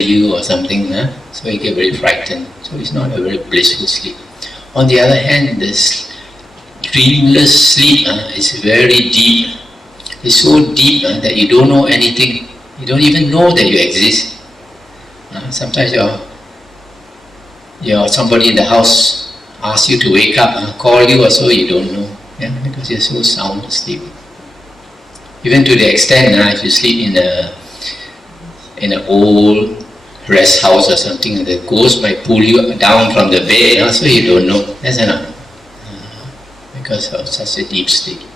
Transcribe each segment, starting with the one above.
you or something, so you get very frightened. So it's not a very blissful sleep. On the other hand, this dreamless sleep is very deep. It's so deep that you don't know anything. You don't even know that you exist. Sometimes somebody in the house asks you to wake up, call you or so, you don't know, because you're so sound asleep. Even to the extent, if you sleep in an old rest house or something, the ghost might pull you down from the bed, so you don't know. That's enough. Because of such a deep state.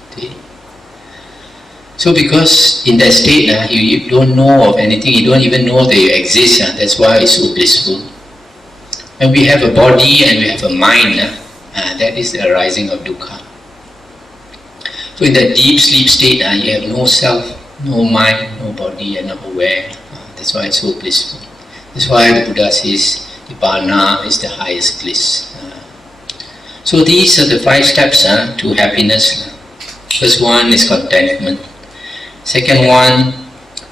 So because in that state, you don't know of anything, you don't even know that you exist, that's why it's so blissful. And we have a body and we have a mind, that is the arising of dukkha. So in that deep sleep state, you have no self, no mind, no body, you're not aware. That's why it's so blissful. That's why the Buddha says Nibbana is the highest bliss. So these are the 5 steps to happiness. First one is contentment. Second one,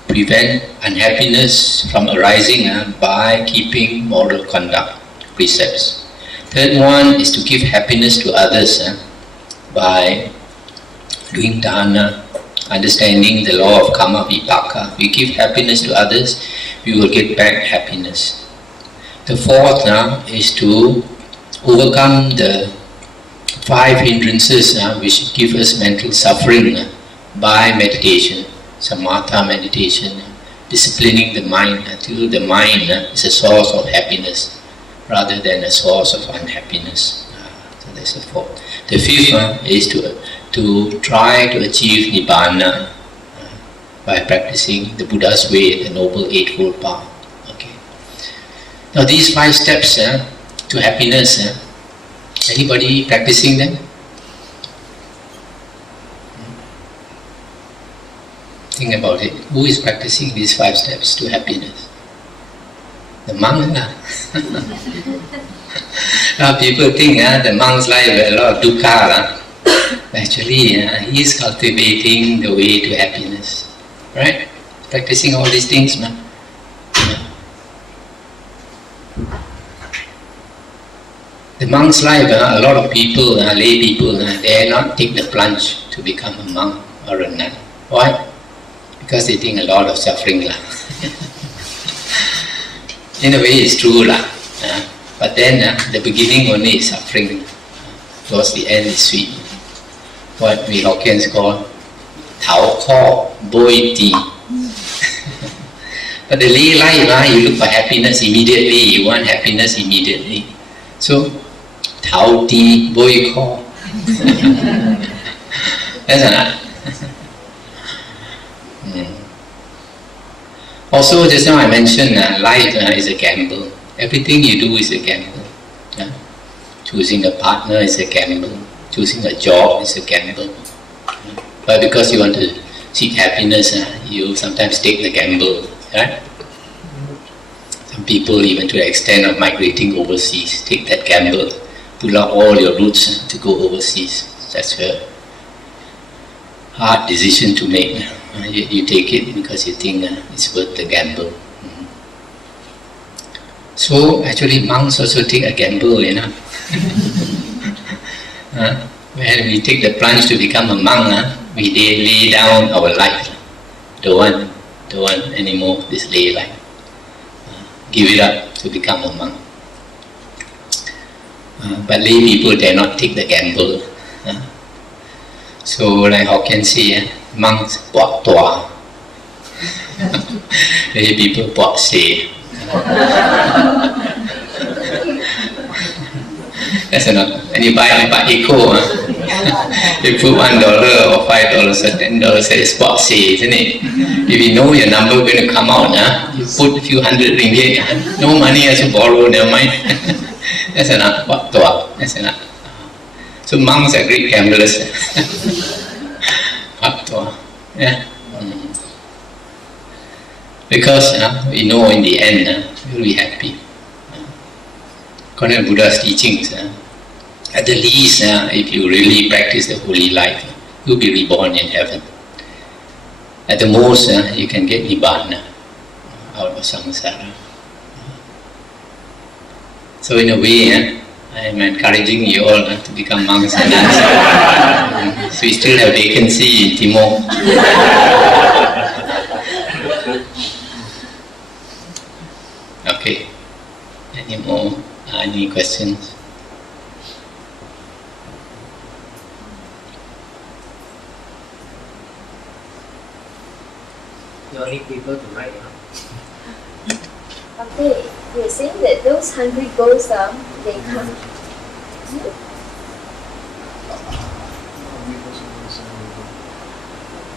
prevent unhappiness from arising by keeping moral conduct, precepts. Third one is to give happiness to others by doing dana, understanding the law of karma vipaka. We give happiness to others, we will get back happiness. The fourth is to overcome the 5 hindrances which give us mental suffering by meditation, samatha meditation, disciplining the mind until the mind is a source of happiness rather than a source of unhappiness. So that's the fourth. The fifth is to try to achieve Nibbana by practicing the Buddha's way, the Noble Eightfold Path. Okay. Now these 5 steps to happiness, anybody practicing them? Think about it. Who is practicing these 5 steps to happiness? The monk. Now people think the monk's life has a lot of dukkha. Actually, he is cultivating the way to happiness. Right? Practicing all these things. The monk's life, a lot of people, lay people, dare not take the plunge to become a monk or a nun. Why? Because they think a lot of suffering. In a way it's true. But then the beginning only is suffering. Towards the end is sweet. What we Hokkiens call Thao Kho Boi Ti. But the lay life, you look for happiness immediately, you want happiness immediately. So Thao Ti Boi Kho. That's enough. Also, just now I mentioned life is a gamble. Everything you do is a gamble. Choosing a partner is a gamble. Choosing a job is a gamble. But because you want to seek happiness, you sometimes take the gamble. Right? Some people, even to the extent of migrating overseas, take that gamble. Pull out all your roots to go overseas. That's a hard decision to make. You take it because you think it's worth the gamble. So actually monks also take a gamble, When we take the plunge to become a monk, we lay down our life. Don't want anymore this lay life. Give it up to become a monk. But lay people dare not take the gamble. So like Hokkien say, monks bot tua. Lay people bot say. That's enough. And you buy echo, you put $1 or $5 or $10, say spot say, isn't it? If you know your number going to come out, you put a few hundred ringgit, no money has to borrow, never mind. That's enough. That's enough. So monks are great gamblers. Yeah. Because we know in the end we'll be happy. According to Buddha's teachings, at the least, if you really practice the holy life, you'll be reborn in heaven. At the most, you can get Nibbana out of samsara. So in a way, I am encouraging you all to become monks and nuns. So we still have vacancy in Timor. Okay. Any more? Any questions? You only people to write. Okay, you're saying that those hungry ghosts, they come.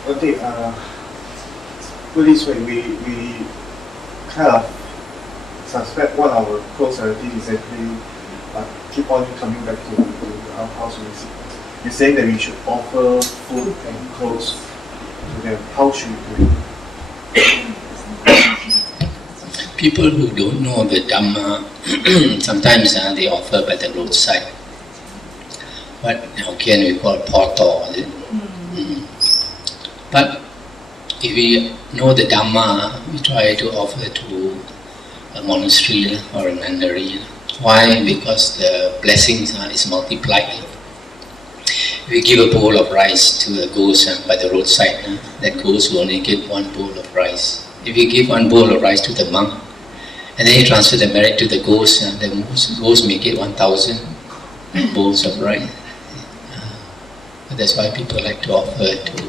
Okay, put this way, we kind of suspect what our close relative is actually keep on coming back to our house to visit. You're saying that we should offer food and clothes to them. How should we do it? People who don't know the Dhamma, sometimes they offer by the roadside. What in Hokkien we call porto. But if we know the Dhamma, we try to offer to a monastery or a nunnery. Why? Because the blessings is multiplied. If we give a bowl of rice to a ghost by the roadside, that ghost will only get one bowl of rice. If you give one bowl of rice to the monk, and then you transfer the merit to the ghost, the ghost may get 1,000 bowls of rice. That's why people like to offer to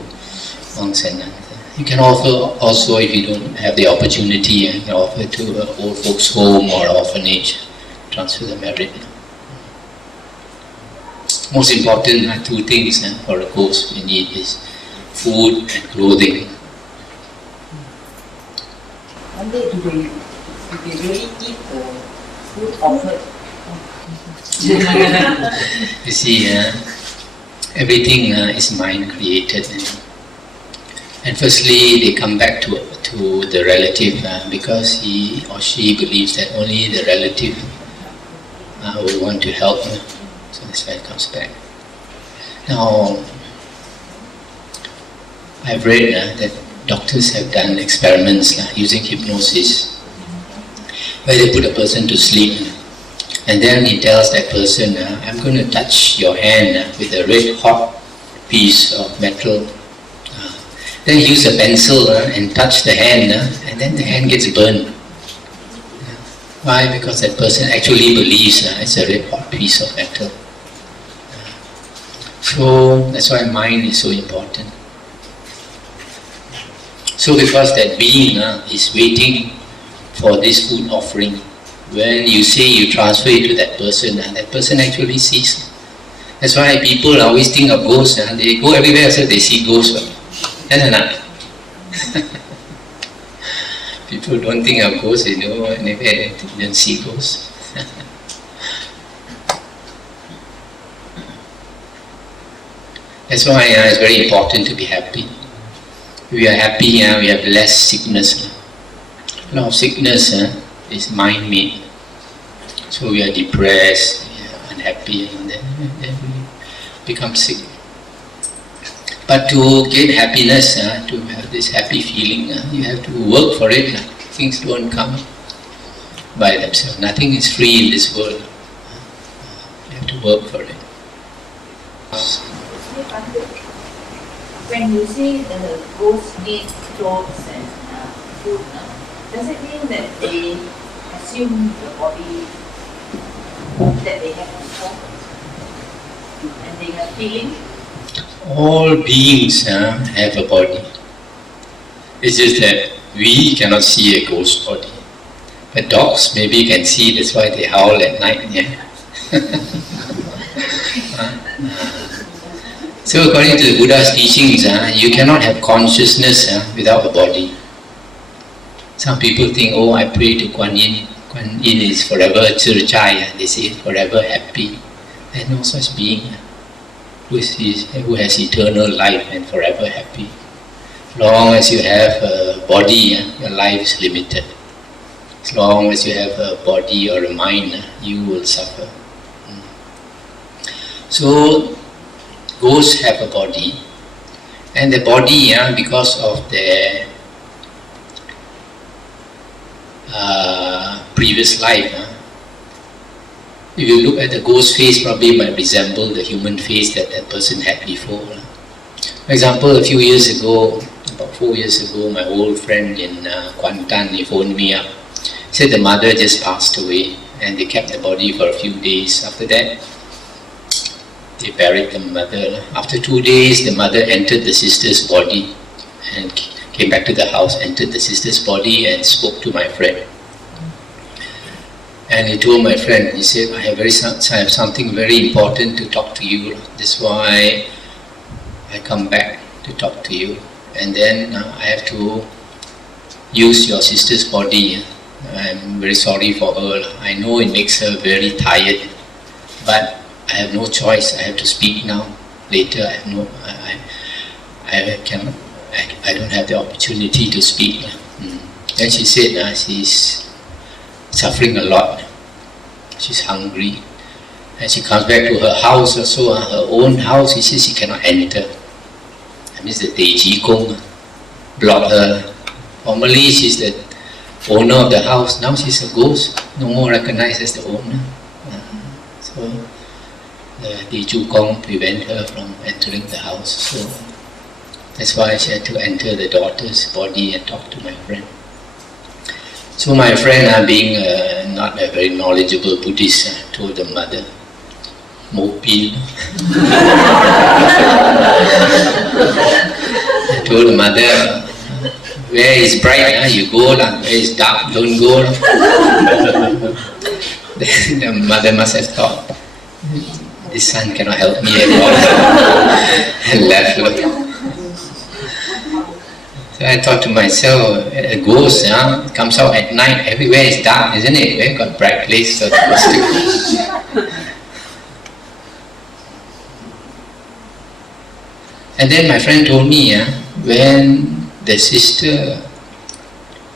monks and nuns. You can offer also, if you don't have the opportunity, you can offer to an old folks' home or orphanage, transfer the merit. Most important two things for a ghost we need is food and clothing. One day, do they really eat the food offered? You see, everything is mind created. And firstly, they come back to the relative because he or she believes that only the relative will want to help. So that's why it comes back. Now, I've read that doctors have done experiments using hypnosis, where they put a person to sleep, and then he tells that person, I'm going to touch your hand with a red hot piece of metal. Then he uses a pencil and touch the hand, and then the hand gets burned. Why? Because that person actually believes it's a red hot piece of metal. So that's why mind is so important. So because that being is waiting for this food offering, when you say you transfer it to that person actually sees. That's why people always think of ghosts. They go everywhere so they see ghosts. People don't think of ghosts, they don't see ghosts. That's why it's very important to be happy. If we are happy, we have less sickness. A lot of sickness is mind-made. So we are depressed, we are unhappy, and then we become sick. But to get happiness, to have this happy feeling, you have to work for it. Things don't come by themselves. Nothing is free in this world. You have to work for it. When you say the ghosts need clothes and food, does it mean that they assume the body that they have before? And they have feeling? All beings have a body. It's just that we cannot see a ghost body. But dogs maybe can see, that's why they howl at night. So according to the Buddha's teachings, you cannot have consciousness without a body. Some people think, oh, I pray to Kuan Yin. Kuan Yin is forever chirchai, they say forever happy. There's no such being who has eternal life and forever happy. As long as you have a body, your life is limited. As long as you have a body or a mind, you will suffer. So, ghosts have a body, and the body, because of their previous life, If you look at the ghost face, probably might resemble the human face that that person had before. For example, a few years ago, about 4 years ago, my old friend in Kuantan, he phoned me up. He said the mother just passed away and they kept the body for a few days. After that, they buried the mother. After 2 days, the mother entered the sister's body and came back to the house, entered the sister's body and spoke to my friend. And he told my friend, he said, I have something very important to talk to you. That's why I come back to talk to you. And then I have to use your sister's body. I'm very sorry for her. I know it makes her very tired, but I have no choice. I have to speak now. Later, I don't have the opportunity to speak. Then she said she's suffering a lot. She's hungry. And she comes back to her house also, her own house. She says she cannot enter. That means the Deji Gong blocked her. Formerly she's the owner of the house. Now she's a ghost. No more recognized as the owner. So the Deji Gong prevent her from entering the house. So that's why she had to enter the daughter's body and talk to my friend. So my friend, being not a very knowledgeable Buddhist, told the mother, Mopil. I told the mother, where is bright, you go lah. Where is dark, don't go lah. The mother must have thought, this son cannot help me at all, and left her. So I thought to myself, a ghost comes out at night, everywhere is dark, isn't it? Where got bright place for the ghost to go? And then my friend told me, when the sister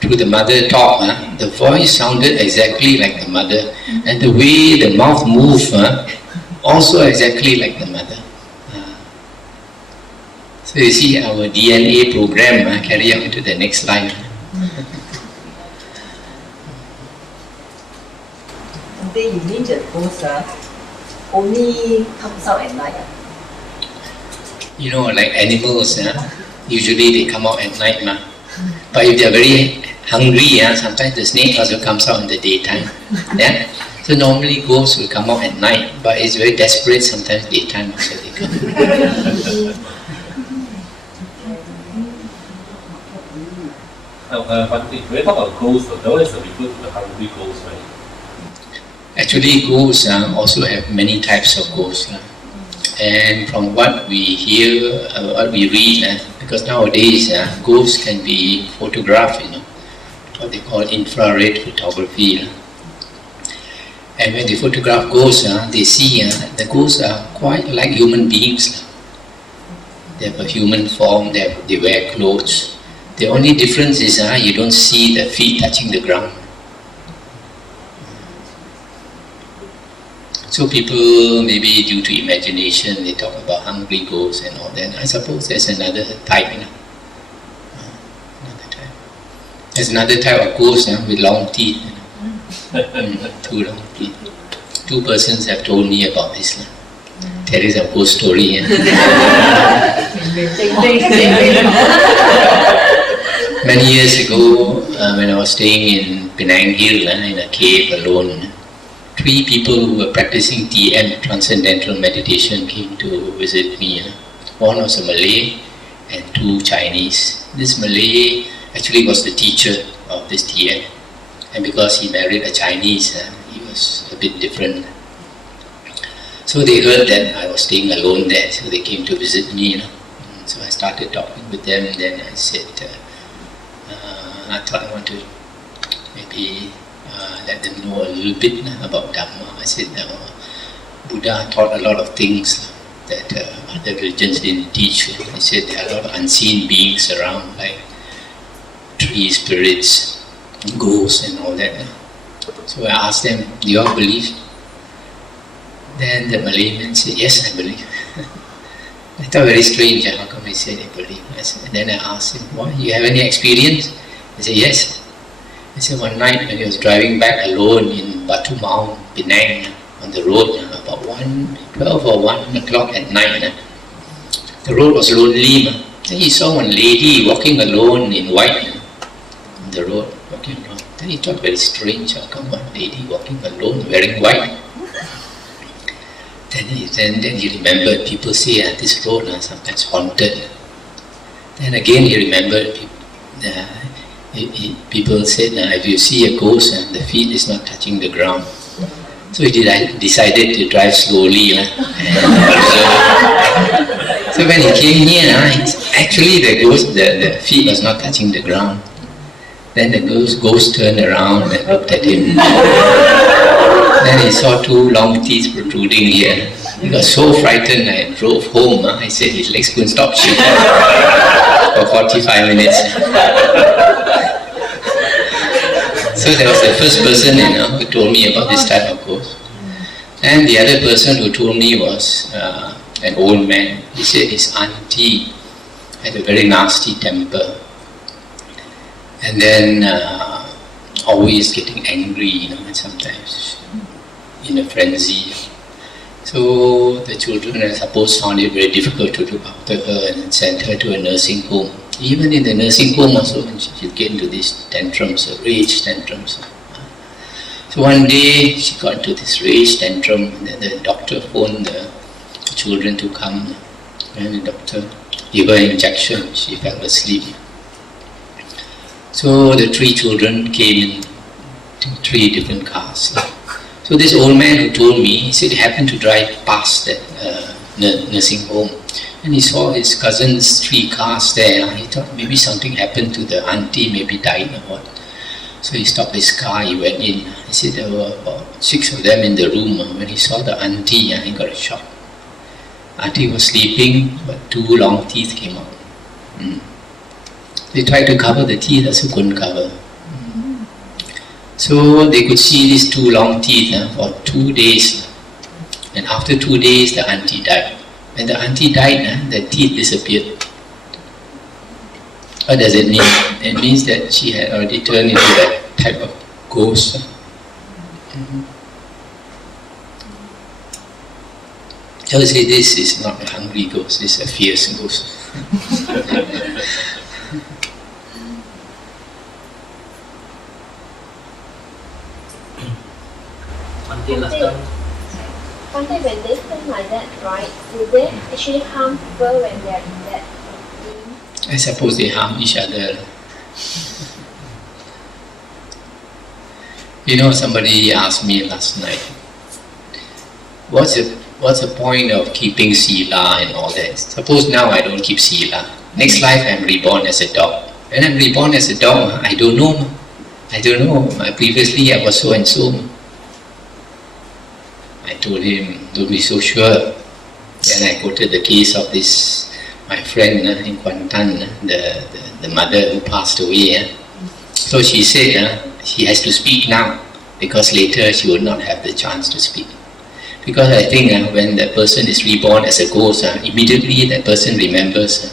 to the mother talked, the voice sounded exactly like the mother, and the way the mouth moved also exactly like the mother. So you see, our DNA program carry out into the next life. And then you mean that ghost only comes out at night? You know, like animals, usually they come out at night. But if they are very hungry, sometimes the snake also comes out in the daytime. Yeah? So normally ghosts will come out at night, but it's very desperate, sometimes daytime also they come. Bhante, when we talk about ghosts, that one is referred to the hungry ghosts, right? Actually, ghosts also have many types of ghosts. And from what we hear, what we read, because nowadays ghosts can be photographed, what they call infrared photography. And when they photograph ghosts, they see the ghosts are quite like human beings. They have a human form, they wear clothes. The only difference is you don't see the feet touching the ground. So people, maybe due to imagination, they talk about hungry ghosts and all that. I suppose there's another type. Another type. There's another type of ghost with long teeth. Two long teeth. 2 persons have told me about this. There is a ghost story. Many years ago, when I was staying in Penang Hill in a cave alone, 3 people who were practicing TM, Transcendental Meditation, came to visit me. One was a Malay and 2 Chinese. This Malay actually was the teacher of this TM, and because he married a Chinese, he was a bit different. So they heard that I was staying alone there, so they came to visit me. So I started talking with them, then I said, I thought I want to maybe let them know a little bit about Dhamma. I said Buddha taught a lot of things that other religions didn't teach. He said there are a lot of unseen beings around, like tree spirits, ghosts and all that. So I asked them, do you all believe? Then the Malay man said, yes, I believe. I thought very strange, how come he said he believed? Then I asked him, what, you have any experience? He said, yes. He said one night when he was driving back alone in Batu Maung, Penang, on on the road about 12 or 1 o'clock at night. The road was lonely. Then he saw one lady walking alone in white on the road, walking alone. Then he thought very strange, how come one lady walking alone wearing white? Then he remembered people say this road sometimes haunted. Then again he remembered people said if you see a ghost the feet is not touching the ground. So he decided to drive slowly and observe. So when he came here, actually the feet was not touching the ground. Then the ghost turned around and looked at him. Then he saw 2 long teeth protruding here. He got so frightened, I drove home. I said his legs couldn't stop shaking for 45 minutes. So that was the first person who told me about this type of ghost. And the other person who told me was an old man. He said his auntie had a very nasty temper. And then always getting angry, and sometimes in a frenzy. So the children, I suppose, found it very difficult to look after her and sent her to a nursing home. Even in the nursing home also, she'd get into these tantrums, rage tantrums. So one day she got into this rage tantrum, and then the doctor phoned the children to come, and the doctor gave her an injection. She fell asleep. So the 3 children came in 3 different cars. So this old man who told me, he said he happened to drive past that nursing home, and he saw his cousin's 3 cars there. He thought maybe something happened to the auntie, maybe died or what. So he stopped his car, he went in. He said there were about 6 of them in the room. When he saw the auntie, he got a shock. Auntie was sleeping, but 2 long teeth came out. They tried to cover the teeth, also couldn't cover. So they could see these 2 long teeth for 2 days. And after 2 days, the auntie died. When the auntie died, the teeth disappeared. What does it mean? It means that she had already turned into that type of ghost. I would say this is not a hungry ghost, this is a fierce ghost. Bhante, when they think like that, right, do they actually harm people when they are in that routine? I suppose they harm each other. Somebody asked me last night, what's the point of keeping sila and all that? Suppose now I don't keep sila. Next life I'm reborn as a dog. When I'm reborn as a dog, I don't know. Previously I was so and so. I told him, don't be so sure. Then I quoted the case of this, my friend in Kuantan, the mother who passed away. So she said she has to speak now, because later she will not have the chance to speak. Because I think when the person is reborn as a ghost, immediately that person remembers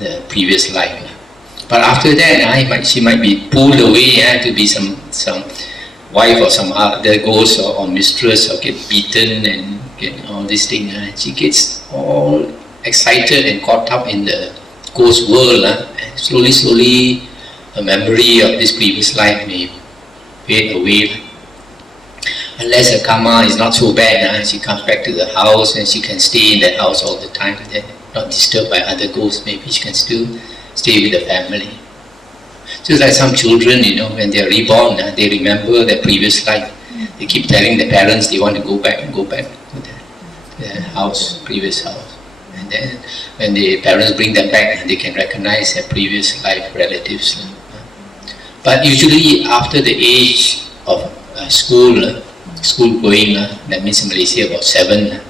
the previous life. But after that, she might be pulled away to be some wife or some other ghost or mistress, or get beaten and get all these things. She gets all excited and caught up in the ghost world. Slowly, a memory of this previous life may fade away. Unless her karma is not so bad, she comes back to the house and she can stay in that house all the time, then not disturbed by other ghosts. Maybe she can still stay with the family. So it's like some children, when they are reborn, they remember their previous life. They keep telling their parents they want to go back to their house, previous house. And then when the parents bring them back, they can recognize their previous life relatives. But usually after the age of school going, that means in Malaysia about 7,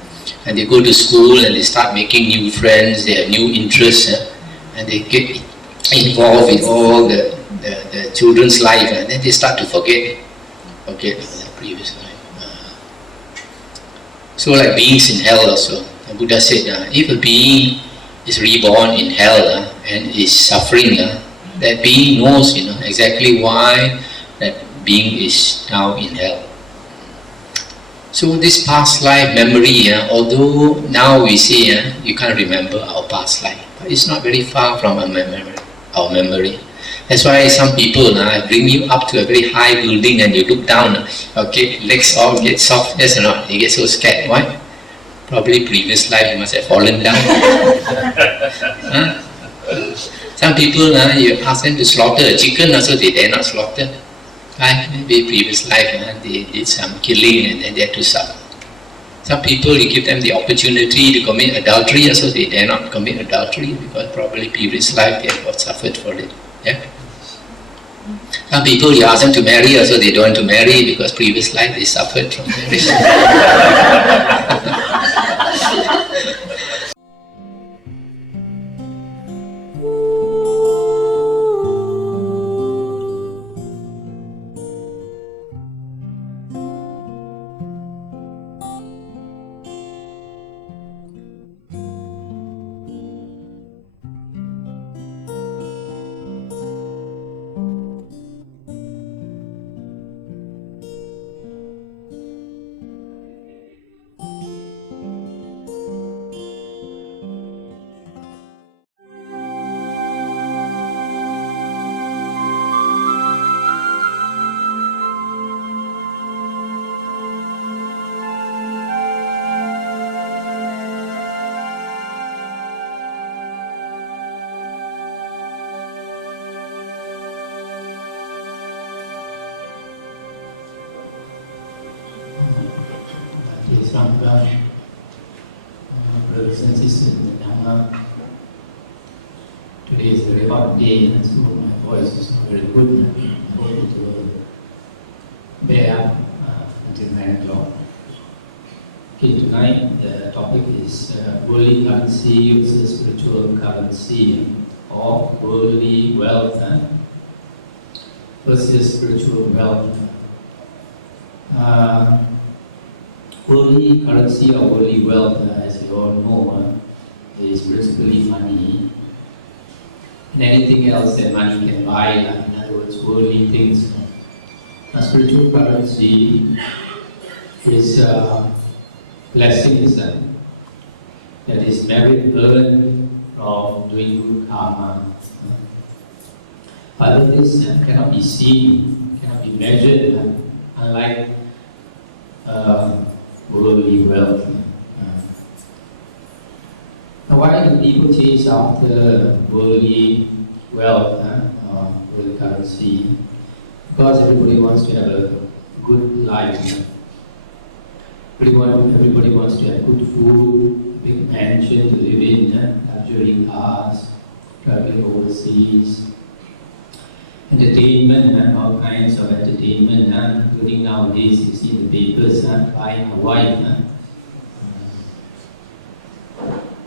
and they go to school and they start making new friends, they have new interests, and they get involved in all the children's life, and then they start to forget their previous life. So like beings in hell also, the Buddha said, if a being is reborn in hell and is suffering, that being knows exactly why that being is now in hell. So this past life memory, although now we say you can't remember our past life, but it's not very far from our memory. That's why some people bring you up to a very high building and you look down, okay, legs all get soft, yes or not? You get so scared. Why? Probably previous life you must have fallen down. Some people, you ask them to slaughter a chicken, also they dare not slaughter. Right? Maybe previous life they did some killing and then they had to suffer. Some people, you give them the opportunity to commit adultery, also they dare not commit adultery because probably previous life they have suffered for it. Yeah? Some people, you ask them to marry, also they don't want to marry because previous life they suffered from marriage. Brothers and sisters in the Dhamma, today is a very hot day, and so my voice is not very good. I hope it will bear up until 9 o'clock. Okay, tonight the topic is worldly currency versus spiritual currency, or worldly wealth versus spiritual wealth. Worldly currency or worldly wealth, as you all know, is principally money and anything else that money can buy, in other words, worldly things. Spiritual currency is blessings that is merit earned from doing good karma. Other things cannot be seen, cannot be measured, unlike worldly wealth. Now, why do people chase after worldly wealth or worldly currency? Because everybody wants to have a good life. Everybody wants to have good food, a big mansion to live in, luxury cars, traveling overseas. Entertainment, all kinds of entertainment, including nowadays you see in the papers, buying a wife.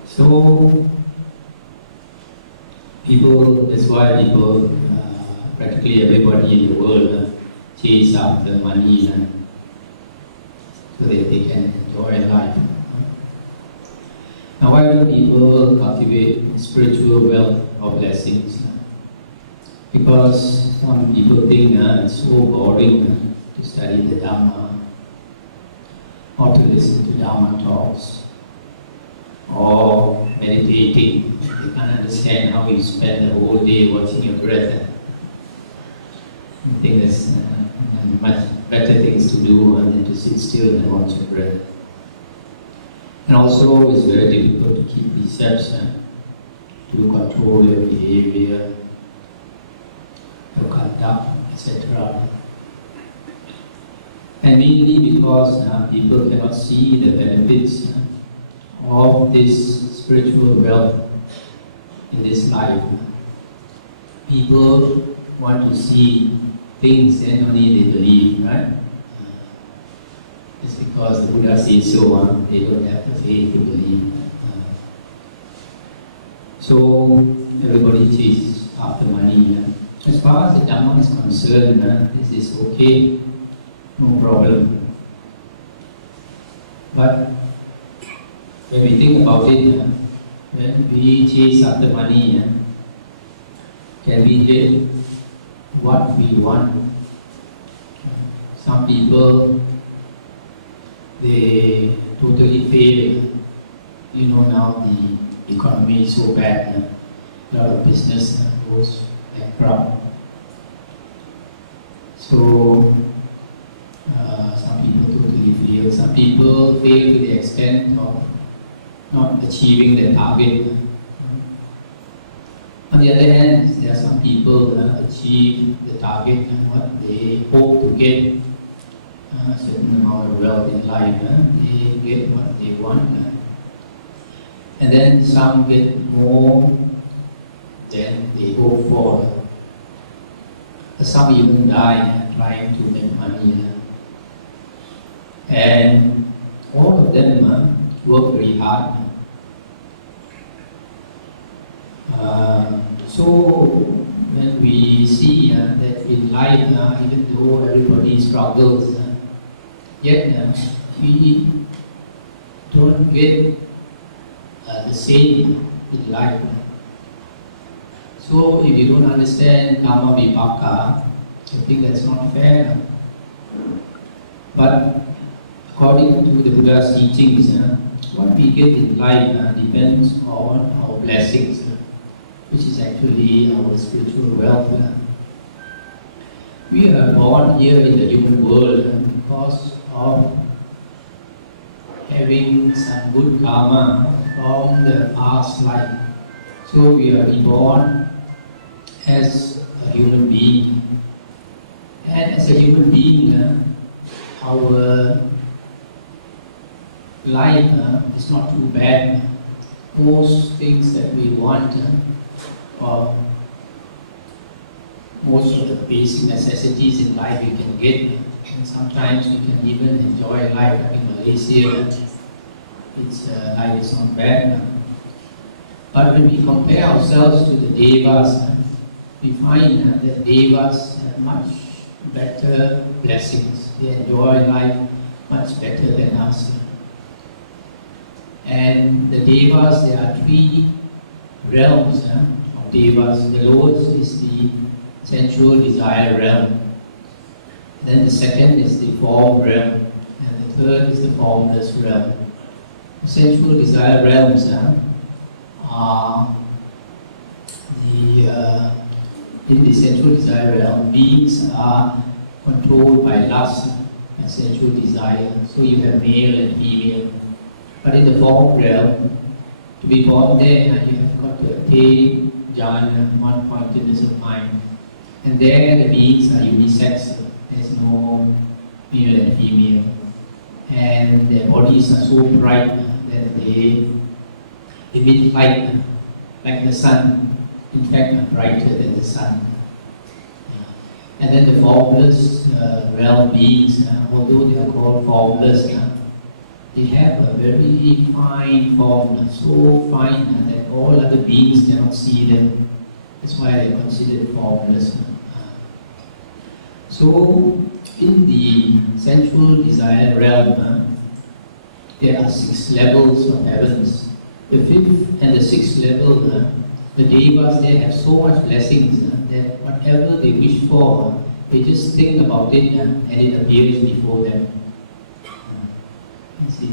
So, that's why people, practically everybody in the world, chase after money so that they can enjoy life. Now, why do people cultivate spiritual wealth or blessings? Because some people think it's so boring to study the Dhamma or to listen to Dhamma talks or meditating. They can't understand how you spend the whole day watching your breath. I think there's much better things to do than to sit still and watch your breath. And also it's very difficult to keep precepts, to control your behavior, your conduct, etc. And mainly because people cannot see the benefits of this spiritual wealth in this life. People want to see things and only they believe, right? It's because the Buddha says so, they don't have the faith to believe. So everybody chases after money. As far as the Dhamma is concerned, this is okay, no problem. But when we think about it, when we chase after money, can we get what we want? Some people they totally fail. You know, now the economy is so bad, a lot of business goes bankrupt. So some people totally fail. Some people fail to the extent of not achieving their target. On the other hand, there are some people achieve the target and what they hope to get, a certain amount of wealth in life. They get what they want. And then some get more than they hope for. Some even die trying to make money. And all of them work very hard. So when we see that in life, even though everybody struggles, yet we don't get the same in life. So if you don't understand karma vipaka, I think that's not fair. But according to the Buddha's teachings, what we get in life depends on our blessings, which is actually our spiritual wealth. We are born here in the human world because of having some good karma from the past life. So we are reborn as a human being. And as a human being, our life is not too bad. Most things that we want, or most of the basic necessities in life we can get. And sometimes we can even enjoy life. Like in Malaysia, life is not bad. But when we compare ourselves to the Devas, we find that Devas have much better blessings. They enjoy life much better than us. And the Devas, there are three realms of Devas. The lowest is the sensual desire realm. Then the second is the form realm. And the third is the formless realm. The sensual desire realms are in the sensual desire realm, beings are controlled by lust and sensual desire. So you have male and female. But in the form realm, to be born there, you have got to attain jhana, one-pointedness of mind. And there the beings are unisex. There's no male and female. And their bodies are so bright that they emit light like the sun. In fact, brighter than the sun. And then the formless realm beings, although they are called formless, they have a very fine form, so fine that all other beings cannot see them. That's why they are considered formless. So, in the sensual desire realm, there are 6 levels of heavens. The 5th and the 6th level, the Devas, they have so much blessings that whatever they wish for, they just think about it and it appears before them. You see.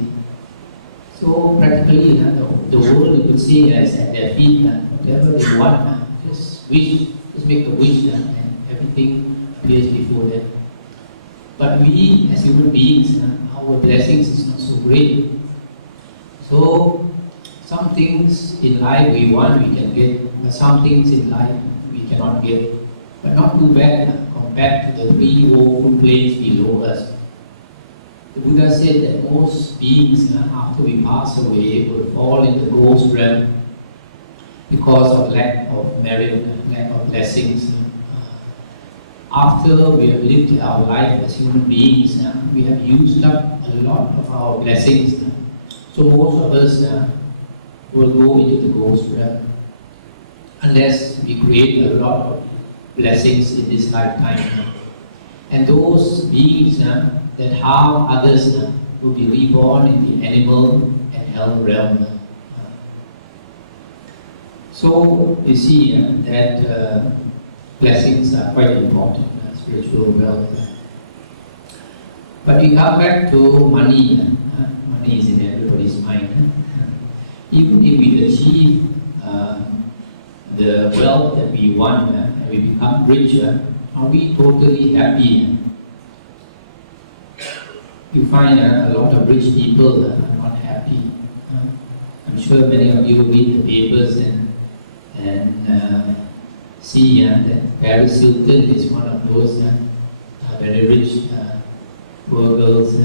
So practically, the world, you could say, is at their feet. Whatever they want, just wish, just make a wish, and everything appears before them. But we, as human beings, our blessings is not so great. So some things in life we want, we can get, but some things in life we cannot get. But not too bad compared to the 3 woeful planes below us. The Buddha said that most beings, after we pass away, will fall in the ghost realm because of lack of merit, lack of blessings. After we have lived our life as human beings, we have used up a lot of our blessings. So most of us will go into the ghost realm unless we create a lot of blessings in this lifetime. And those beings that harm others will be reborn in the animal and hell realm. So you see that blessings are quite important, spiritual wealth. But we come back to money. Money is in everybody's mind. Even if we achieve the wealth that we want and we become richer, are we totally happy? You find a lot of rich people are not happy. I'm sure many of you read the papers and see that Paris Hilton is one of those very rich poor girls,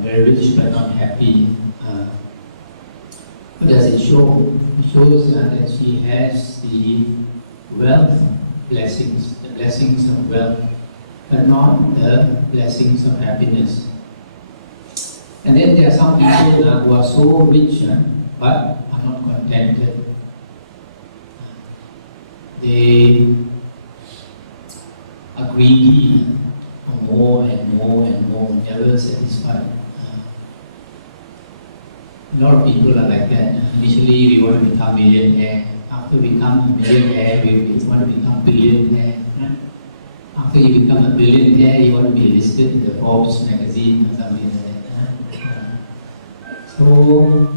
very rich but not happy. What does it show? It shows that she has the wealth blessings, the blessings of wealth, but not the blessings of happiness. And then there are some people who are so rich but are not contented. They are greedy for more and more and more, never satisfied. A lot of people are like that. Initially, we want to become millionaire. After we become a millionaire, we want to become billionaire. After you become a billionaire, you want to be listed in the Forbes magazine or something like that. So,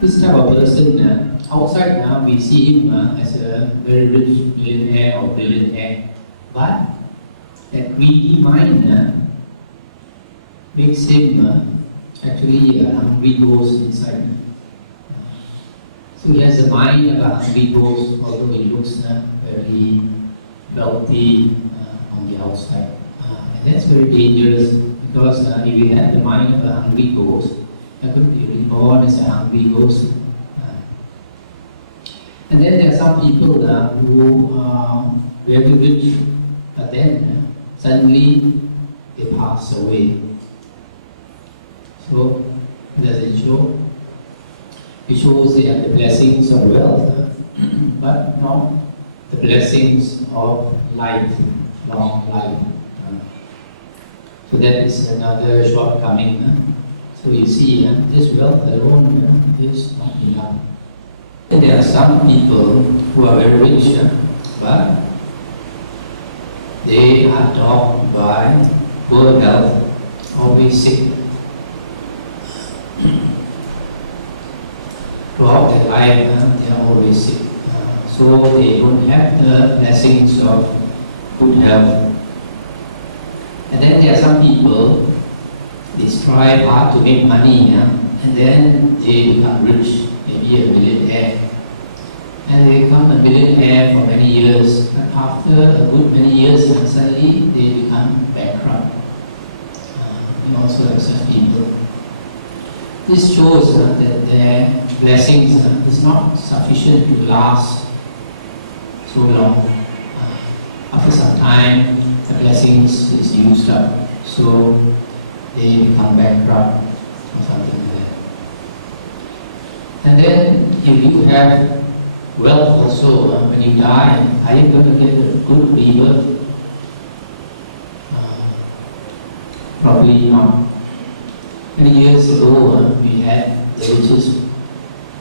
this type of person, outside now, we see him as a very rich millionaire or billionaire. But that greedy mind makes him actually a hungry ghost inside. So he has a mind of a hungry ghost, although he looks very wealthy on the outside. And that's very dangerous because if you have the mind of a hungry ghost, you could be reborn as a hungry ghost. And then there are some people who are very rich, but then suddenly they pass away. So, does it show? It shows they have the blessings of wealth, but not the blessings of life, long life. So that is another shortcoming. So you see, this wealth alone is not enough. And there are some people who are very rich, but they are dogged by poor health, always sick. Throughout their life, they are always sick. So they don't have the blessings of good health. And then there are some people, they strive hard to make money, and then they become rich, maybe a millionaire. And they become a millionaire for many years, but after a good many years, suddenly they become bankrupt. We also have such people. This shows that their blessings is not sufficient to last so long. After some time, the blessings is used up, so they become bankrupt or something like that. And then if you have wealth also, when you die, are you going to get a good rebirth? Probably not. Many years ago, we had the richest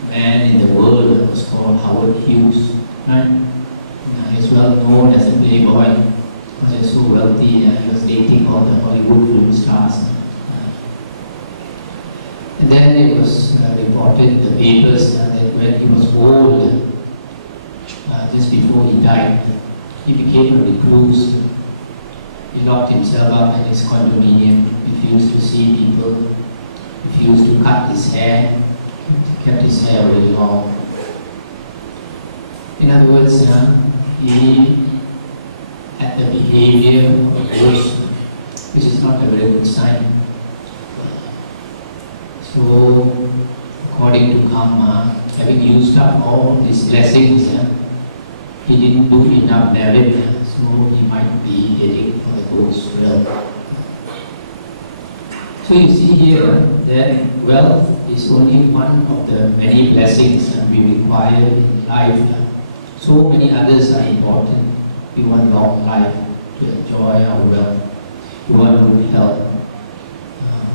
man in the world, it was called Howard Hughes. Right? He's well known as a playboy, because he was so wealthy and he was dating all the Hollywood film stars. And then it was reported in the papers that when he was old, just before he died, he became a recluse. He locked himself up at his condominium, refused to see people, refused to cut his hair, kept his hair very long. In other words, he had the behavior of a ghost, which is not a very good sign. So, according to karma, having used up all his blessings, he didn't do enough merit, so he might be heading for the ghost realm. So you see here that wealth is only one of the many blessings that we require in life. So many others are important. We want long life to enjoy our wealth. We want good health.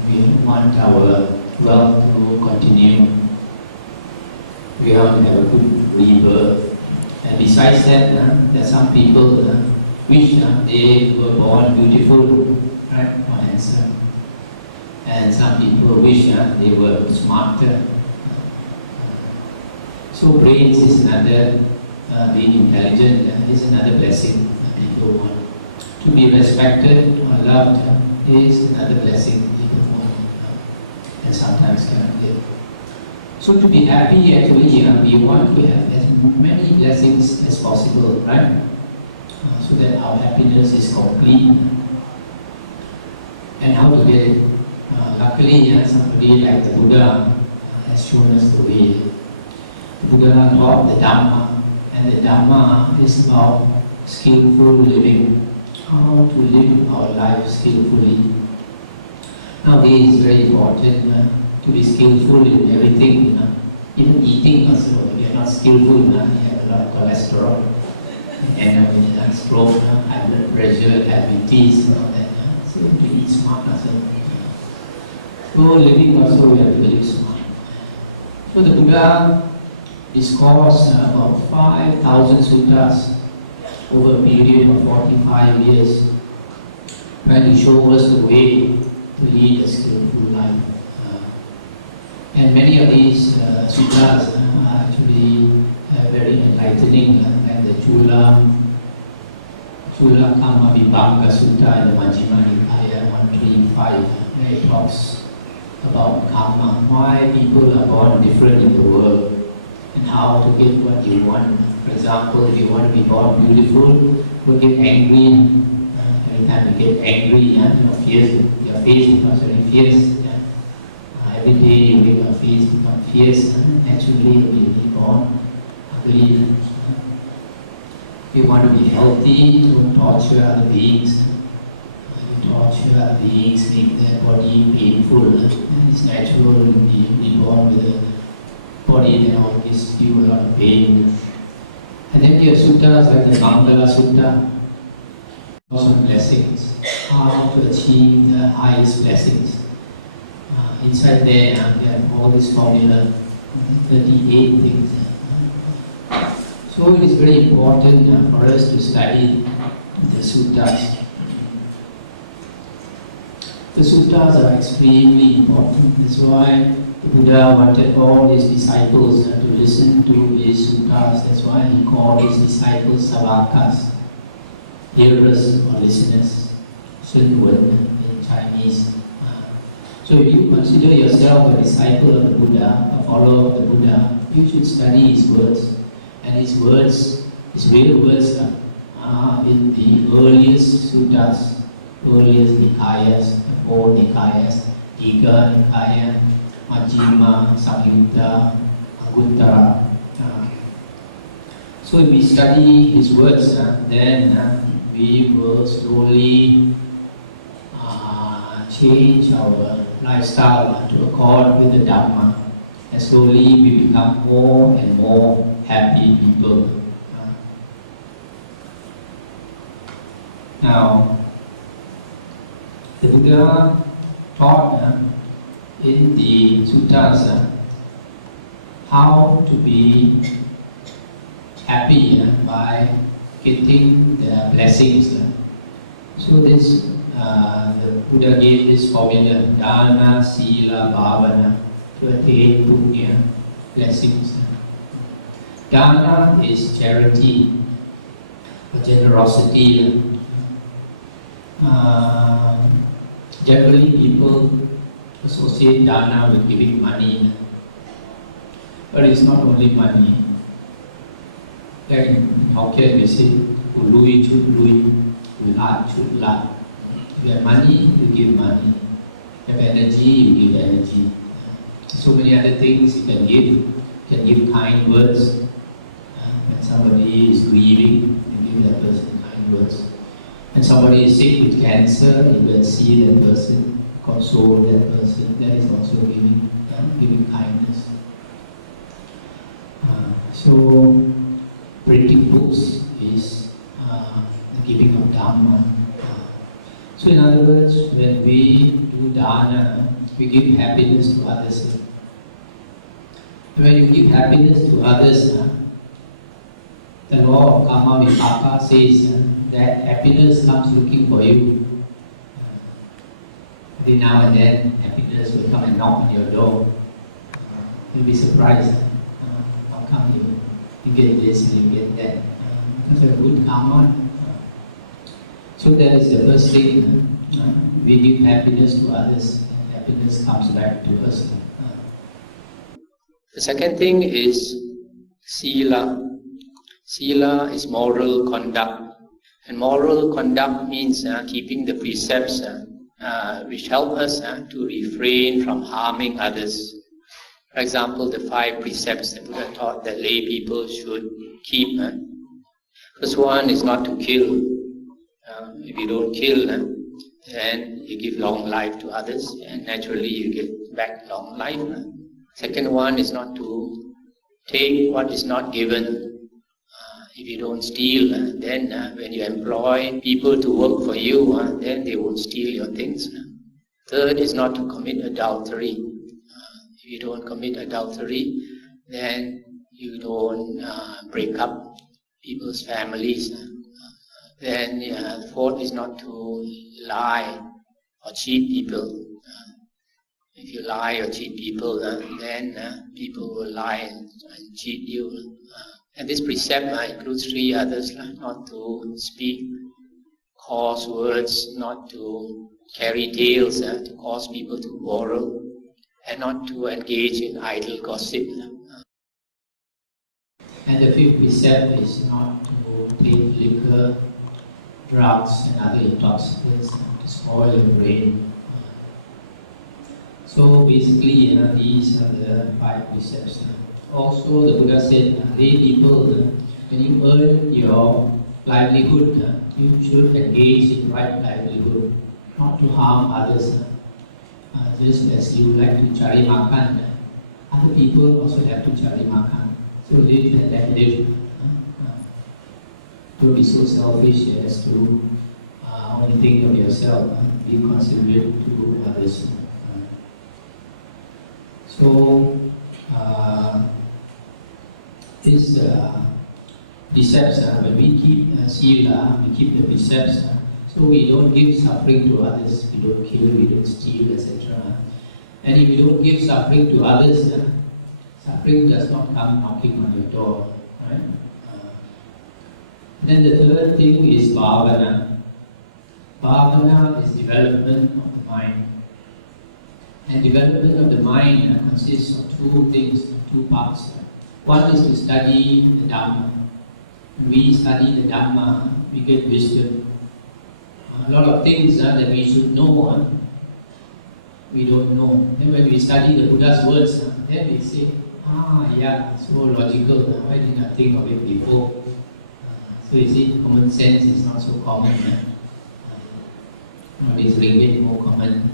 We want our wealth to continue. We want to have a good rebirth. And besides that, there are some people wish they were born beautiful, right, or handsome. And some people wish they were smarter. So brains is another, being intelligent is another blessing that people want. To be respected or loved is another blessing people want, and sometimes cannot get. So to be happy, actually, we want to have as many blessings as possible, right? So that our happiness is complete. And how to get it? Luckily, somebody like the Buddha has shown us the way. The Buddha taught the Dhamma, and the Dhamma is about skillful living, how to live our life skillfully. Nowadays, it's very important to be skillful in everything, even eating also. If you're not skillful, you have a lot of cholesterol, and when you stroke, high blood pressure, diabetes, and all that. So you have to eat smart also. So living also, we have to live smart. So the Buddha discoursed about 5,000 suttas over a period of 45 years, trying to show us the way to lead a skillful life. And many of these suttas are actually very enlightening, like the Chula Kama Vibhanga Sutta in the Majjhima Nikaya 135, where it talks about karma, why people are born different in the world, and how to get what you want. For example, if you want to be born beautiful, don't get angry. Every time you get angry, fierce, your face becomes very fierce. Every day you make your face become fierce. Naturally, you will be born ugly. If you want to be healthy, don't torture other beings. You torture other beings, make their body painful. It's natural to be born with a body that always give a lot of pain. And then you have suttas like the Mangala Sutta, also blessings, how to achieve the highest blessings. Inside there, we have all this formula, 38 things. So it is very important for us to study the suttas. The suttas are extremely important. That's why the Buddha wanted all his disciples to listen to his suttas. That's why he called his disciples savakas, hearers or listeners, 声闻 in Chinese. So if you consider yourself a disciple of the Buddha, a follower of the Buddha, you should study his words. And his words, his real words are in the earliest suttas, earliest Nikayas, the four Nikayas, Digha Nikaya, Majjhima, Samyutta, Anguttara. So if we study his words, then we will slowly change our lifestyle to accord with the Dhamma, and slowly we become more and more happy people. Now, the Buddha taught in the suttas how to be happy by getting the blessings. So this the Buddha gave this formula, Dana, Sila, Bhavana, to attain punya, blessings. Dana is charity, or generosity. Generally, people associate dana with giving money, but it's not only money. Like in Hokkien, we say, "Lui chut lui, lat chut lat." If you have money, you give money. If you have energy, you give energy. So many other things you can give. You can give kind words. When somebody is grieving, you give that person kind words. When somebody is sick with cancer, you will see that person, console that person. That is also giving kindness. So, printing books is the giving of Dhamma. So in other words, when we do dana, we give happiness to others. When you give happiness to others, the law of karma vipaka says that happiness comes looking for you. Every now and then, happiness will come and knock on your door. You'll be surprised. How come you get this and you get that? Because of good karma. So that is the first thing. We give happiness to others, and happiness comes back to us. The second thing is sila. Sila is moral conduct. And moral conduct means keeping the precepts which help us to refrain from harming others. For example, the 5 precepts that Buddha taught that lay people should keep. First one is not to kill. If you don't kill, then you give long life to others, and naturally you get back long life. Second one is not to take what is not given. If you don't steal, then when you employ people to work for you, then they won't steal your things. Third is not to commit adultery. If you don't commit adultery, then you don't break up people's families. Then fourth is not to lie or cheat people. If you lie or cheat people, then people will lie and cheat you. And this precept includes 3 others: not to speak coarse words, not to carry tales to cause people to quarrel, and not to engage in idle gossip. And the 5th precept is not to take liquor, drugs and other intoxicants to spoil your brain. So basically, these are the 5 precepts. Also, the Buddha said, lay people, when you earn your livelihood, you should engage in right livelihood, not to harm others. Just as you like to cari makan, other people also have to cari makan. So live and let live. Don't be so selfish as to only think of yourself. Be considerate to others. So this precepts, when we keep sila, we keep the precepts, so we don't give suffering to others, we don't kill, we don't steal, etc. And if you don't give suffering to others, suffering does not come knocking on your door. Right? Then the third thing is bhavana. Bhavana is development of the mind. And development of the mind consists of 2 things, 2 parts. One is to study the Dhamma. When we study the Dhamma, we get wisdom. A lot of things that we should know, we don't know. Then when we study the Buddha's words, then we say, yeah, so logical, why didn't I think of it before? So you see, common sense is not so common. Nowadays, ringgit more common.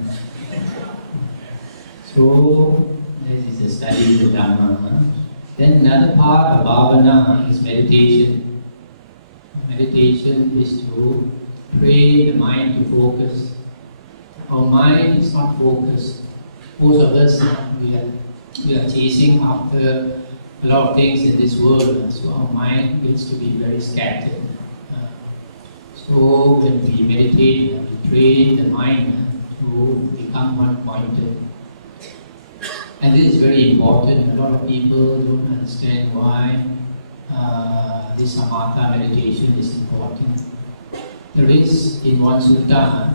So, this is the study of the Dhamma. Then another part of bhavana is meditation. Meditation is to train the mind to focus. Our mind is not focused. Most of us, we are chasing after a lot of things in this world, so our mind gets to be very scattered. So when we meditate, we train the mind to become one-pointed. And this is very important. A lot of people don't understand why this samatha meditation is important. There is in one sutta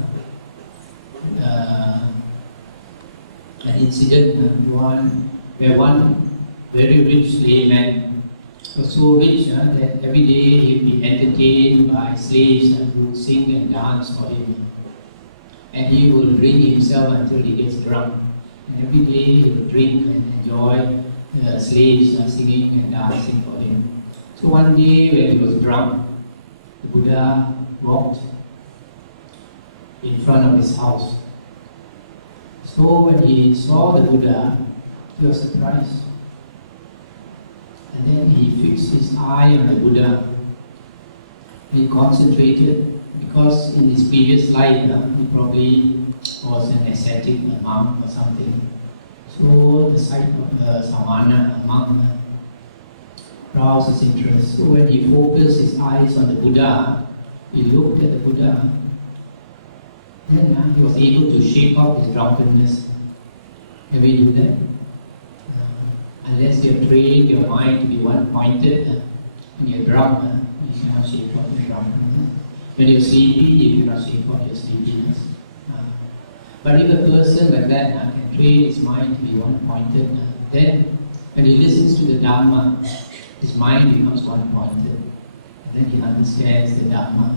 an incident where one very rich layman was so rich that every day he'd be entertained by slaves who would sing and dance for him. And he will drink himself until he gets drunk. And every day he would drink and enjoy slaves singing and dancing for him. So one day when he was drunk, the Buddha walked in front of his house. So when he saw the Buddha, he was surprised. And then he fixed his eye on the Buddha. He concentrated, because in his previous life he probably was an ascetic, a monk or something. So the sight of a samana, a monk, roused his interest. So when he focused his eyes on the Buddha, he looked at the Buddha, Then he was able to shake off his drunkenness. Can we do that? Unless you have trained your mind to be one-pointed, when you're drunk, you cannot shake off your drunkenness. When you're sleepy, you cannot shake off your sleepiness. But if a person like that can train his mind to be one-pointed, then when he listens to the Dhamma, his mind becomes one-pointed. And then he understands the Dhamma.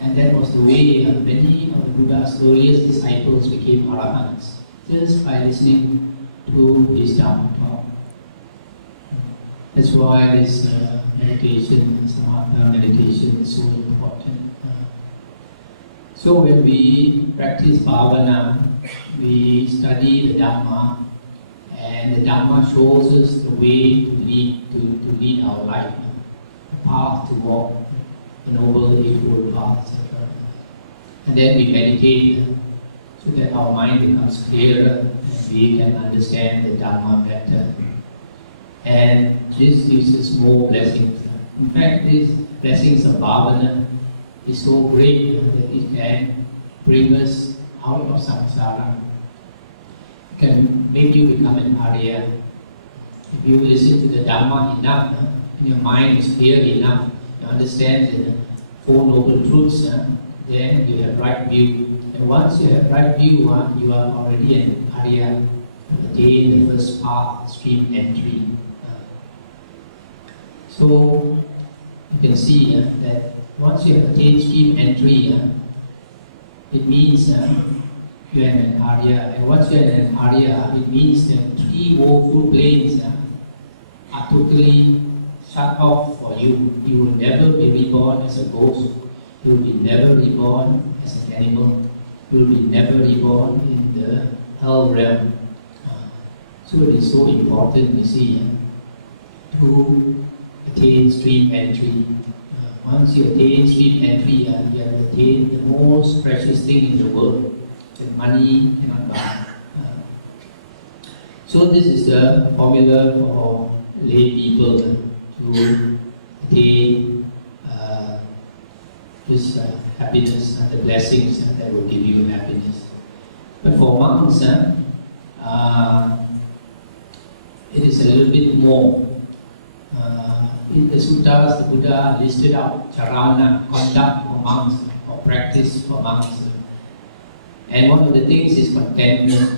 And that was the way many of the Buddha's earliest disciples became arahants, just by listening to his Dhamma talk. That's why this meditation, samatha meditation, is so important. So when we practice bhavana, we study the Dhamma, and the Dhamma shows us the way to lead our life, the path to walk, the noble eightfold path, etc. And then we meditate so that our mind becomes clearer and we can understand the Dhamma better. And this gives us more blessings. In fact, these blessings of bhavana is so great that it can bring us out of samsara. It can make you become an Arya. If you listen to the Dhamma enough, and your mind is clear enough, you understand the Four Noble Truths, then you have right view. And once you have right view, you are already an Arya, attain the first path, stream entry. So you can see that once you have attained stream entry, it means you are an Arya. And once you are an Arya, it means that three woeful planes are totally shut off for you. You will never be reborn as a ghost. You will be never reborn as an animal. You will be never reborn in the hell realm. So it is so important, you see, to attain stream entry. Once you attain stream entry, you have attained the most precious thing in the world that money cannot buy. So this is the formula for lay people to attain this happiness and the blessings that will give you happiness. But for monks, it is a little bit more. In the suttas, the Buddha listed out charana, conduct for monks, or practice for monks. And one of the things is contentment.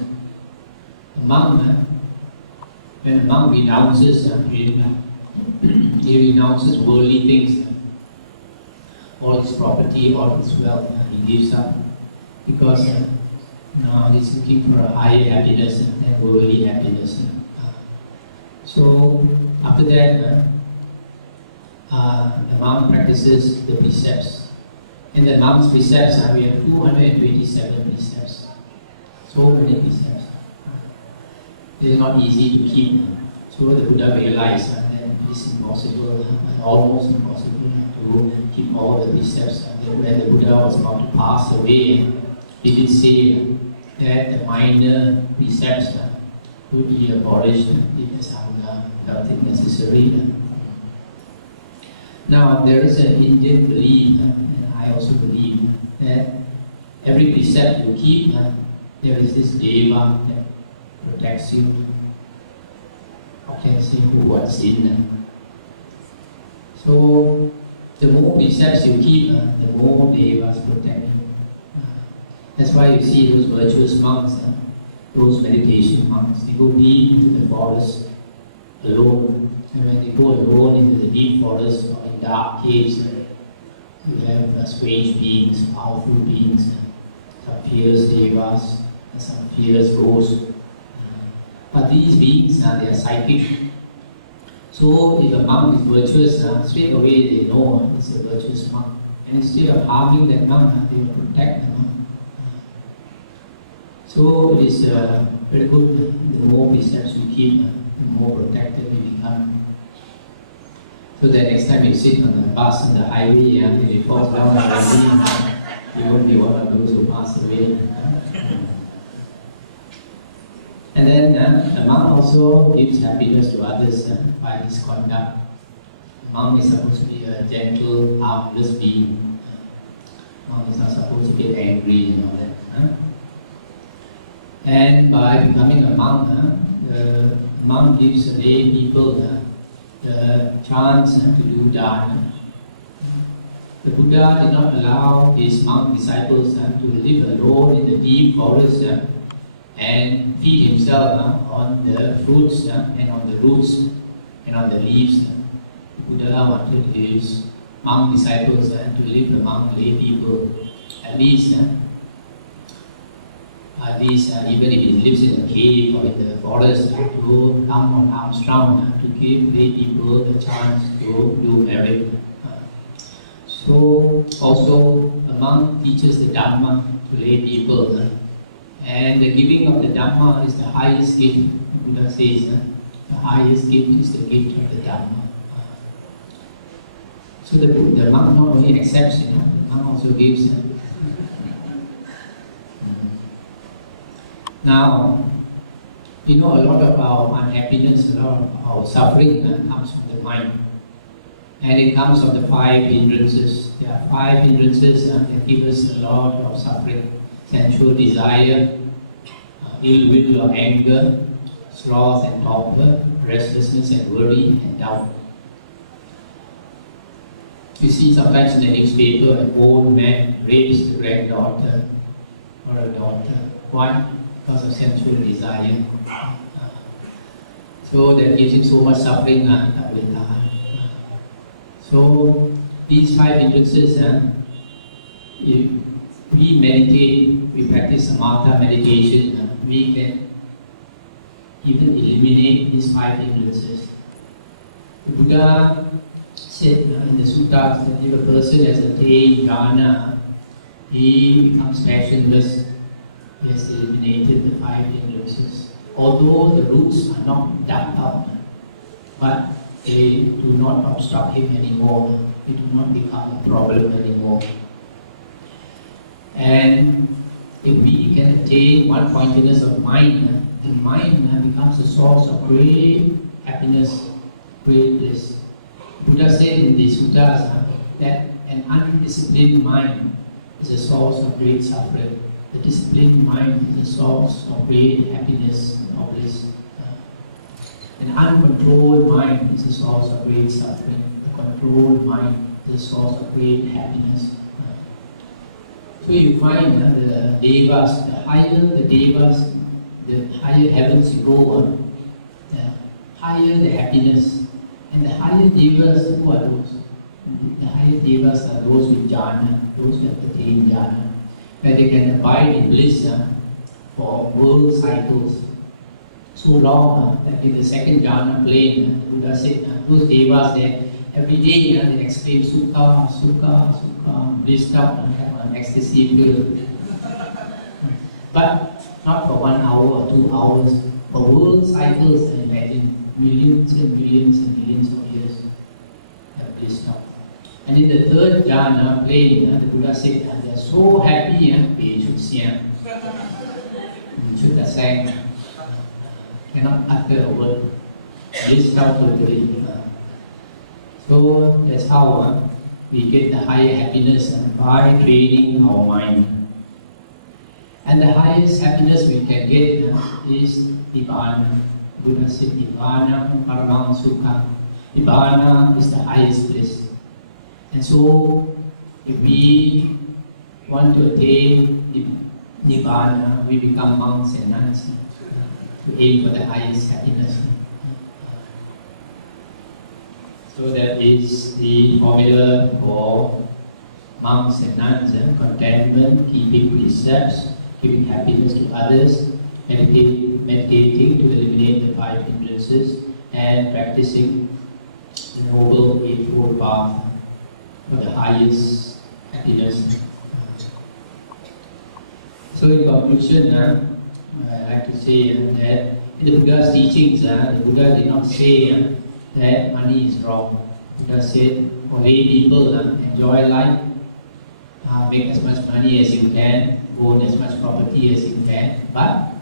The monk, when a monk renounces, he renounces worldly things, all his property, all his wealth, he gives up because now he's looking for a higher happiness than worldly happiness. So after that, the monk practices the precepts. In the monk's precepts, we have 227 precepts. So many precepts. It is not easy to keep. So the Buddha realized that it is impossible, almost impossible to keep all the precepts. When the Buddha was about to pass away, he did say that the minor precepts could be abolished if the Sangha felt it necessary. Now, there is an Indian belief, and I also believe, that every precept you keep, there is this Deva that protects you. Or can say who what sin. So, the more precepts you keep, the more Devas protect you. That's why you see those virtuous monks, those meditation monks, they go deep into the forest alone. And when they go alone into the deep forest or in dark caves, you have strange beings, powerful beings, some fierce devas, and some fierce ghosts. But these beings, they are psychic. So if a monk is virtuous, straight away they know it's a virtuous monk. And instead of harming that monk, they will protect the monk. So it is very good. The more precepts you keep, the more protected you become. So that next time you sit on the bus on the highway and you fall down you won't be one of those who pass away. And then the monk also gives happiness to others by his conduct. The monk is supposed to be a gentle, harmless being. Monk is not supposed to get angry and all that. And by becoming a monk, the monk gives the lay people the chance to do dharma. The Buddha did not allow his monk disciples to live alone in the deep forest and feed himself on the fruits and on the roots and on the leaves. The Buddha wanted his monk disciples to live among lay people, at least even if he lives in a cave or in the forest, to come on Armstrong to give lay people the chance to do merit. So also a monk teaches the Dhamma to lay people, and the giving of the Dhamma is the highest gift. The Buddha says the highest gift is the gift of the Dhamma. So the monk not only accepts, the monk also gives. Now, a lot of our unhappiness, a lot of our suffering comes from the mind. And it comes from the 5 hindrances. There are 5 hindrances that give us a lot of suffering. Sensual desire, ill will or anger, sloth and torpor, restlessness and worry and doubt. You see sometimes in the newspaper, an old man rapes a granddaughter or a daughter. Why? Because of sensual desire. So that gives him so much suffering. So these 5 hindrances, if we meditate, we practice samatha meditation, we can even eliminate these 5 hindrances. The Buddha said in the suttas that if a person has attained jhana, he becomes passionless. He has eliminated the 5 hindrances. Although the roots are not dug out, but they do not obstruct him anymore. They do not become a problem anymore. And if we can attain one pointedness of mind, the mind becomes a source of great happiness, great bliss. Buddha said in the suttas that an undisciplined mind is a source of great suffering. The disciplined mind is a source of great happiness or bliss. An uncontrolled mind is a source of great suffering. A controlled mind is a source of great happiness. So you find the devas, the higher the devas, the higher heavens you go, the higher the happiness. And the higher devas, who are those? The higher devas are those with jhana, those who have attained jhana, where they can abide in bliss for world cycles. So long that in the second jhana plane, the Buddha said, those devas there, every day they exclaim sukha, sukha, sukha, blissed out and have an ecstasy filled. But not for 1 hour or 2 hours, for world cycles, imagine millions and millions and millions of years have blissed out. And in the third jhana plane, the Buddha said, they are so happy, cannot utter a word, blissed out totally. So that's how we get the higher happiness by training our mind. And the highest happiness we can get is Nibbana. Buddha said, Nibbana paramam sukha. Nibbana is the highest bliss. And so, if we want to attain Nibbana, we become monks and nuns to aim for the highest happiness. So that is the formula for monks and nuns: contentment, keeping precepts, giving happiness to others, meditating to eliminate the 5 hindrances, and practicing the Noble Eightfold Path for the highest happiness. So in conclusion, I like to say that in the Buddha's teachings, the Buddha did not say that money is wrong. Buddha said, for lay people, enjoy life, make as much money as you can, own as much property as you can, but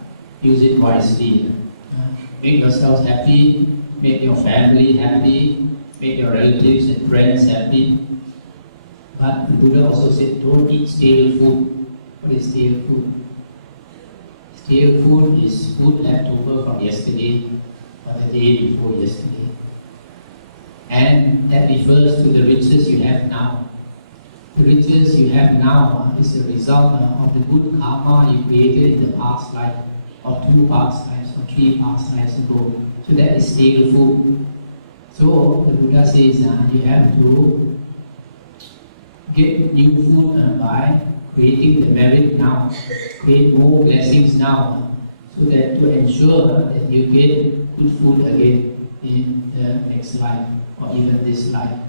use it wisely. Make yourselves happy, make your family happy, make your relatives and friends happy. But the Buddha also said, don't eat stale food. What is stale food? Stale food is food left over from yesterday or the day before yesterday. And that refers to the riches you have now. The riches you have now is a result of the good karma you created in the past life, or 2 past lives, or 3 past lives ago. So that is stale food. So the Buddha says you have to get new food by creating the merit now, create more blessings now, so that to ensure that you get good food again in the next life or even this life.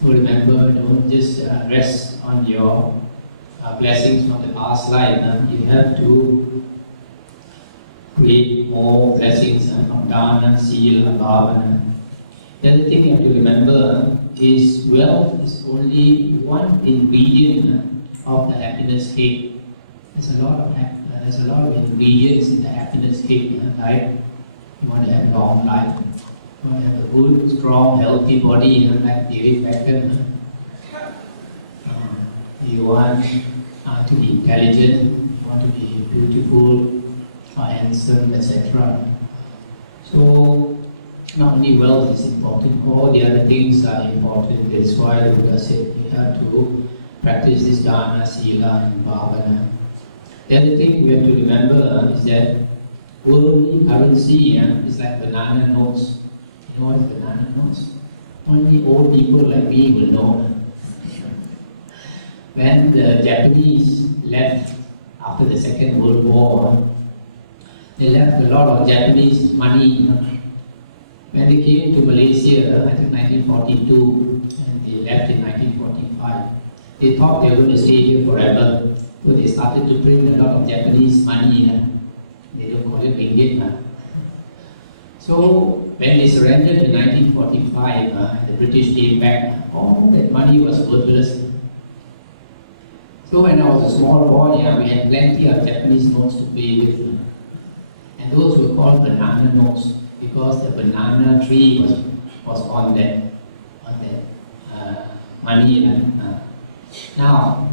So remember, don't just rest on your blessings from the past life. You have to create more blessings from dana, sila, bhavana. The other thing you have to remember is wealth is only one ingredient of the happiness cake. There's a lot of ingredients in the happiness cake, right? You want to have a long life. You want to have a good, strong, healthy body, like David Beckham. You want to be intelligent, you want to be beautiful, handsome, etc. So, not only wealth is important, all the other things are important. That's why the Buddha said you have to practice this dana, sila, and bhavana. The other thing we have to remember is that worldly currency is like banana notes. You know what is banana notes? Only old people like me will know. When the Japanese left after the Second World War, they left a lot of Japanese money. When they came to Malaysia, I think 1942, and they left in 1945, they thought they were going to stay here forever. So they started to print a lot of Japanese money. They don't call it ringgit. So when they surrendered in 1945, the British came back, all that money was worthless. So when I was a small boy, we had plenty of Japanese notes to play with. And those were called banana notes because the banana tree was on that money. Now,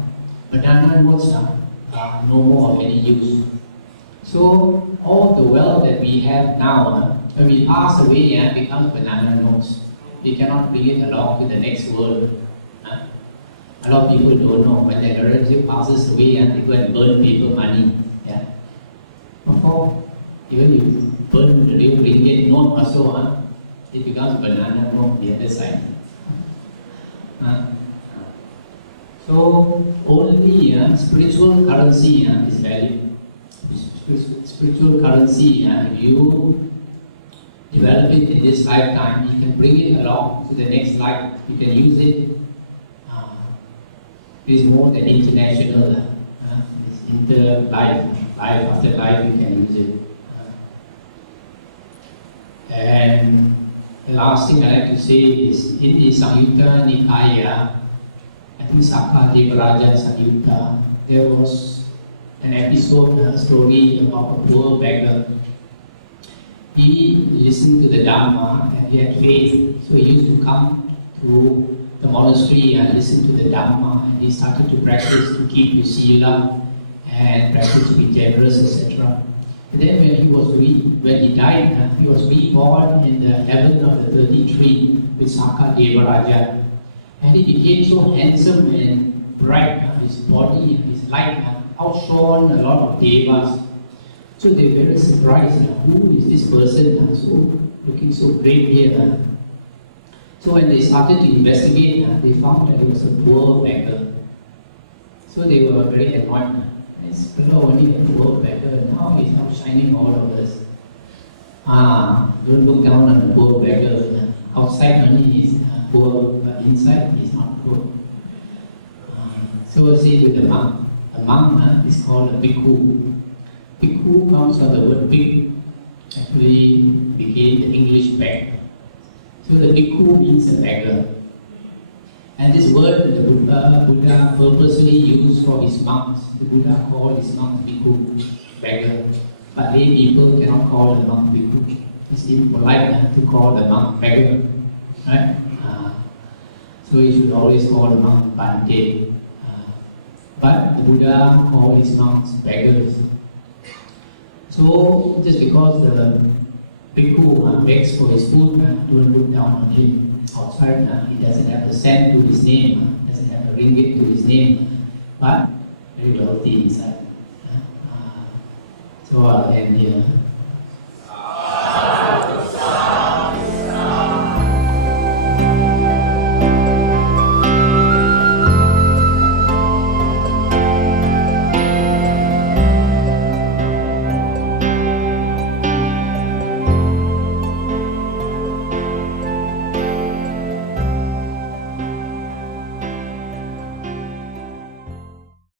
banana notes are no more of any use. So all the wealth that we have now, when we pass away, it becomes banana notes. We cannot bring it along to the next world. A lot of people don't know, when their relative passes away, they go and burn paper money. Before, even you burn the real ringgit note also, it becomes banana note the other side. So only spiritual currency is valued. Spiritual currency, if you develop it in this lifetime, you can bring it along to the next life. You can use it. It is more than international. It's inter-life, life after life, you can use it. And the last thing I like to say is, in the Samyutta Nikaya, I think Sakka Devaraja Samyutta, there was an episode, a story about a poor beggar. He listened to the Dhamma and he had faith, so he used to come to the monastery and listen to the Dhamma, and he started to practice to keep his sila and practice to be generous, etc. And then when he died, he was reborn in the heaven of the 33 with Sakka Devaraja. And he became so handsome and bright, his body and his light outshone a lot of devas. So they were very surprised, who is this person so looking so great here? So when they started to investigate, they found that he was a poor beggar. So they were very annoyed. This fellow only a poor beggar, now he's outshining all of us. Don't look down on the poor beggar. Outside only he's poor, but inside he's not poor. So say with the monk. A monk is called a bhikkhu. Bhikkhu comes from the word bhik, actually became the English bag. So the bhikkhu means a beggar. And this word the Buddha purposely used for his monks. The Buddha called his monks bhikkhu, beggar. But lay people cannot call the monk bhikkhu. It's impolite to call the monk beggar. Right? So you should always call the monk Bhante. But the Buddha called his monks beggars. So just because the bhikkhu begs for his food, don't look down on him. Outside, he doesn't have the cent to his name, doesn't have a ringgit to his name, but very wealthy inside. And